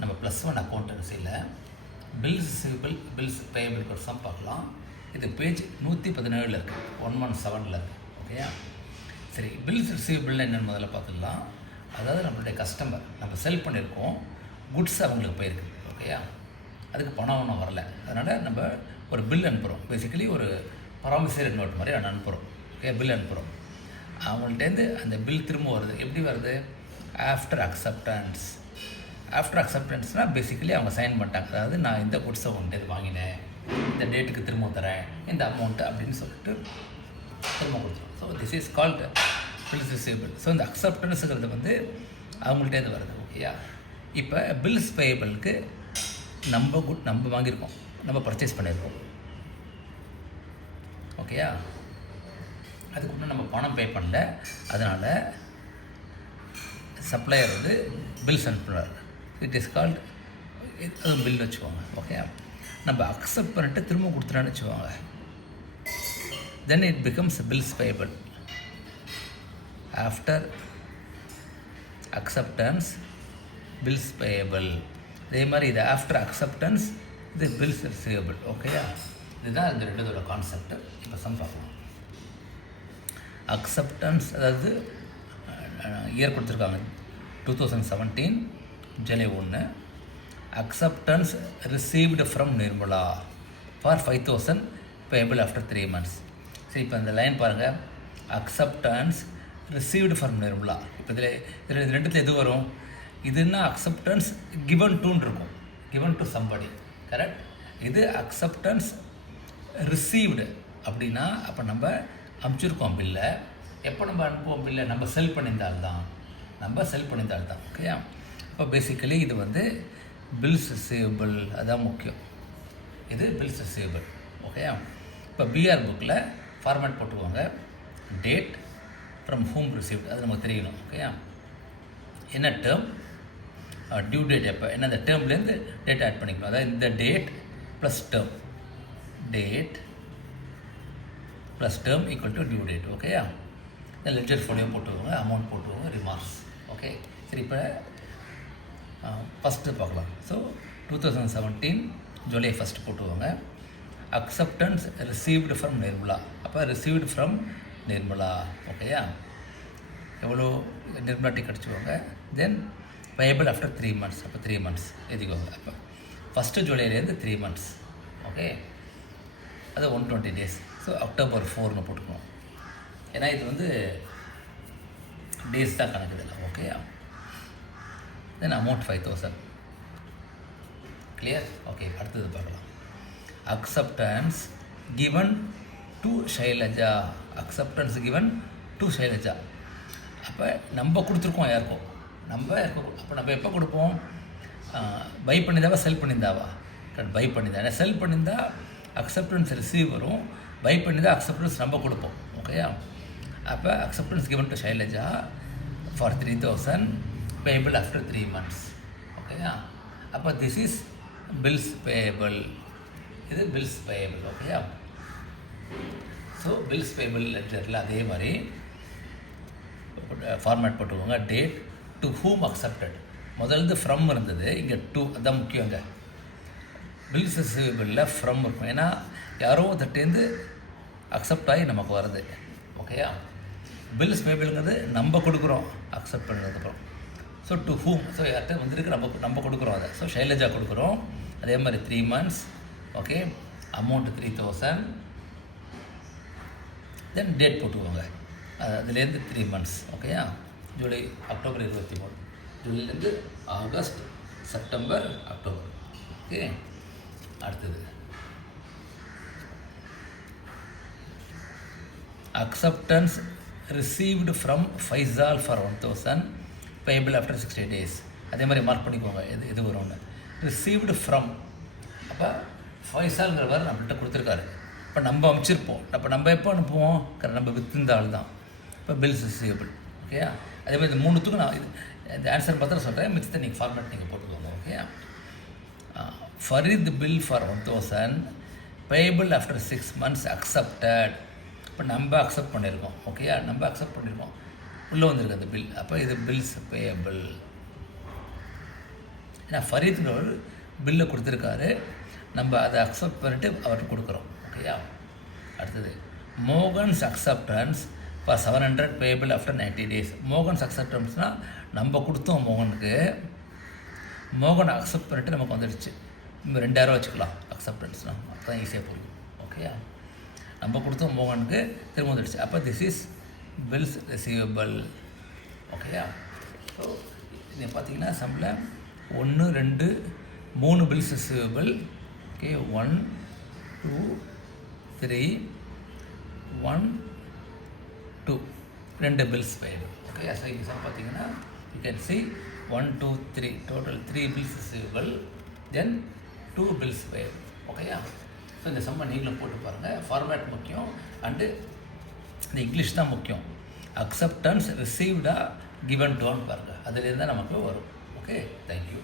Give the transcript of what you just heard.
நம்ம +1 அக்கௌண்டன்சியில் bills receivable bills payable ஒரு some பார்க்கலாம். இது பேஜ் 117 இருக்குது, 117 இருக்குது. ஓகேயா? சரி, பில்ஸ் ரிசீவபிள் என்னென்னு முதல்ல பார்த்துக்கலாம். அதாவது நம்மளுடைய கஸ்டமர் நம்ம செல் பண்ணியிருக்கோம், குட்ஸ் அவங்களுக்கு போயிருக்கு. ஓகேயா? அதுக்கு பணம் ஒன்றும் வரல. அதனால் நம்ம ஒரு பில் அனுப்புகிறோம். பேசிக்கலி ஒரு ப்ராமிசரி நோட் மாதிரி அனுப்புகிறோம். ஓகே, பில் அனுப்புகிறோம். அவங்கள்ட்டேருந்து அந்த பில் திரும்ப வருது. எப்படி வருது? After acceptance. ஆஃப்டர் அக்செப்டன்ஸ்னால் பேசிக்கலி அவங்க சைன் பண்ணிட்டாங்க. அதாவது நான் இந்த குட்ஸை உங்கள்கிட்ட வாங்கினேன், இந்த டேட்டுக்கு திரும்ப தரேன், இந்த அமௌண்ட்டு அப்படின்னு சொல்லிட்டு திரும்ப கொடுத்துருவோம். So this is called bills receivable. ஸோ இந்த அக்செப்டன்ஸுங்கிறது வந்து அவங்கள்ட்டேருந்து வருது. ஓகேயா? இப்போ பில்ஸ் பேயபிளுக்கு நம்ம வாங்கியிருக்கோம், நம்ம பர்ச்சேஸ் பண்ணியிருக்கோம். ஓகேயா? அதுக்கு இன்னும் நம்ம பணம் பே பண்ணல. அதனால் சப்ளையர் வந்து பில்ஸ் அனுப்புகிறார். இட் இஸ் கால்டு அது பில் வச்சுக்கோங்க. ஓகே, நம்ம அக்செப்ட் பண்ணிட்டு திரும்ப கொடுத்துட்டான்னு வச்சுக்கோங்க, then it becomes bills payable. After acceptance bills payable. அதே மாதிரி இது ஆஃப்டர் அக்செப்டன்ஸ் இது பில்ஸ் ரிசீவபிள். ஓகேயா? இதுதான் இந்த ரெண்டுதோட கான்செப்ட். இப்போ சம் பார்க்கலாம். அக்செப்டன்ஸ், அதாவது இயர் கொடுத்துருக்காங்க 2017 July 1. Acceptance received from Nirmala for 5,000 payable after 3 months. சரி, இப்போ இந்த லைன் பாருங்கள். Acceptance received from Nirmala. இப்போ இதில் ரெண்டுத்தில் எது வரும்? இதுன்னா அக்செப்டன்ஸ் கிவன் டுன்னு இருக்கும், கிவன் டு சம்படி. கரெக்ட்? இது அக்செப்டன்ஸ் ரிசீவ்டு அப்படின்னா அப்போ நம்ம அனுப்பிச்சிருக்கோம் பில்லை. எப்போ நம்ம அனுப்புவோம் பில்லை? நம்ம செல் பண்ணியிருந்தால் தான். ஓகேயா? இப்போ பேசிக்கலி இது வந்து பில்ஸ் ரிசீவபிள், அதான் முக்கியம். இது பில்ஸ் ரிசீவபிள். ஓகேயா? இப்போ பிஆர் புக்கில் ஃபார்மேட் போட்டுக்குவாங்க. டேட் ஃப்ரம் ஹோம் ரிசீவ்ட், அது நமக்கு தெரியணும். ஓகேயா? என்ன டேர்ம், டியூ டேட் எப்போ, என்ன அந்த டேர்ம்லேருந்து டேட் ஆட் பண்ணிக்கணும். அதாவது இந்த date plus term, date plus term equal to due date. ஓகேயா? இந்த லெட்ஜர் ஃபோலியோ போட்டுக்கோங்க, அமௌண்ட் போட்டுக்கோங்க, ரிமார்க்ஸ். ஓகே, சரி, இப்போ ஃபஸ்ட்டு பார்க்கலாம். ஸோ 2017 ஜூலை 1 போட்டுக்கோங்க. Acceptance received from Nirmala. அப்போ ரிசீவ்டு ஃப்ரம் நிர்மலா. ஓகேயா? எவ்வளோ நிர்மலா டிக்கெட் அடிச்சுக்கோங்க. Then payable after 3 months. அப்போ 3 months எழுதிக்கோங்க. அப்போ 1 ஜூலைலேருந்து 3 months. ஓகே, அது 120 days. ஸோ October 4ன்னு போட்டுக்கணும். ஏன்னா இது வந்து டேஸ் தான் கணக்குதில்லை. ஓகேயா? தென் அமௌண்ட் 5,000. கிளியர்? ஓகே, அடுத்தது பார்க்கலாம். Acceptance given to Shailaja. Acceptance given to Shailaja. அப்போ நம்ம கொடுத்துருக்கோம் யாருக்கும், அப்போ நம்ம எப்போ கொடுப்போம்? பை பண்ணியிருந்தாவா செல் பண்ணியிருந்தாவா? கரெக்ட், பை பண்ணியிருந்தா. ஏன்னா செல் பண்ணியிருந்தா அக்செப்டன்ஸ் ரிசீவ் வரும், பை பண்ணியிருந்தா அக்செப்டன்ஸ் நம்ம கொடுப்போம். ஓகேயா? அப்போ acceptance given to Shailaja for 3,000 payable after 3 months. ஓகேயா? அப்போ திஸ் இஸ் பில்ஸ் பேயபிள். இது பில்ஸ் பேயபிள். ஓகேயா? ஸோ பில்ஸ் பேயபிள் லெட்ஜரில் அதே மாதிரி ஃபார்மேட் போட்டுக்கோங்க. Date to whom accepted. முதல்ல ஃப்ரம் இருந்தது, இங்கே டு, அதுதான் முக்கியங்க. பில்ஸ் ரிசீவபிளில் ஃப்ரம் இருக்கும், ஏன்னா யாரோ தட்டேருந்து அக்செப்ட் ஆகி நமக்கு வருது. ஓகேயா? பில்ஸ் பேபிளுங்கிறது நம்ம கொடுக்குறோம் அக்செப்ட் பண்ணதுக்கப்புறம். ஸோ டு ஹூம், ஸோ யார்கிட்ட வந்துருக்கு நம்ம கொடுக்குறோம் அதை. ஸோ ஷைலஜா கொடுக்குறோம். அதே மாதிரி 3 months. Okay, amount 3,000. Then date போட்டுக்கோங்க, அதுலேருந்து 3 months. ஓகேயா? July, October 23. ஜூலைலேருந்து ஆகஸ்ட், செப்டம்பர், அக்டோபர். ஓகே, அடுத்தது acceptance received from Faisal for 1,000 payable after 60 days. அதே மாதிரி மார்க் பண்ணிக்கோங்க எது வரும்னு. ரிசீவ்டு ஃப்ரம், அப்போ ஃபைசால்ங்கிறவர் நம்மள்கிட்ட கொடுத்துருக்காரு. இப்போ நம்ம அமைச்சிருப்போம். அப்போ நம்ம எப்போ அனுப்புவோம்? நம்ம வித்திருந்த ஆள் தான். இப்போ பில்ஸ் ரிசீவபிள். ஓகேயா? அதே மாதிரி இந்த மூணுத்துக்கும் நான் இந்த ஆன்சர் பார்த்து சொல்கிறேன், மிச்சத்தை நீங்கள் ஃபார்மேட் நீங்கள் போட்டுக்கோங்க. ஓகேயா? Farid bill for 1,000 payable after 6 months accepted. இப்போ நம்ம அக்செப்ட் பண்ணியிருக்கோம். ஓகேயா? நம்ம அக்செப்ட் பண்ணியிருக்கோம், உள்ளே வந்திருக்கு அந்த பில். அப்போ இது பில்ஸ் பேயபிள். ஏன்னா ஃபரீத்ன்றவர் பில்லை கொடுத்துருக்காரு, நம்ம அதை அக்செப்ட் பண்ணிட்டு அவருக்கு கொடுக்குறோம். ஓகேயா. அடுத்தது Mohan's acceptance for 700 payable after 90 days. Mohan's அக்செப்டன்ஸ்னால் நம்ம கொடுத்தோம் மோகனுக்கு, மோகன் அக்செப்ட் பண்ணிட்டு நமக்கு வந்துடுச்சு. நம்ம 2000 வச்சுக்கலாம் அக்செப்டன்ஸ்னால், அப்போ தான் ஈஸியாக புரியும். ஓகேயா. நம்ம கொடுத்தோம் மோகனுக்கு, திரும்ப வந்துடுச்சு. அப்போ திஸ் இஸ் பில்ஸ் ரிசீவபிள். ஓகேயா. ஸோ இதை பார்த்தீங்கன்னா சம்மில் 1 2 3 bills receivable. Okay, 1 2 3 1 2 2 bills payable. Okay. So இந்த சம் பார்த்தீங்கன்னா you can see 1 2 3 total 3 bills receivable, then 2 bills payable. ஓகேயா. ஸோ இந்த சம்மை நீங்களும் போட்டு பாருங்கள். ஃபார்மேட் முக்கியம், அண்டு இந்த இங்கிலீஷ் தான் முக்கியம். அக்செப்டன்ஸ் ரிசீவ்டா கிவன் டோன்னு பாருங்கள், அதுலேருந்து தான் நமக்கு வரும். Okay, thank you.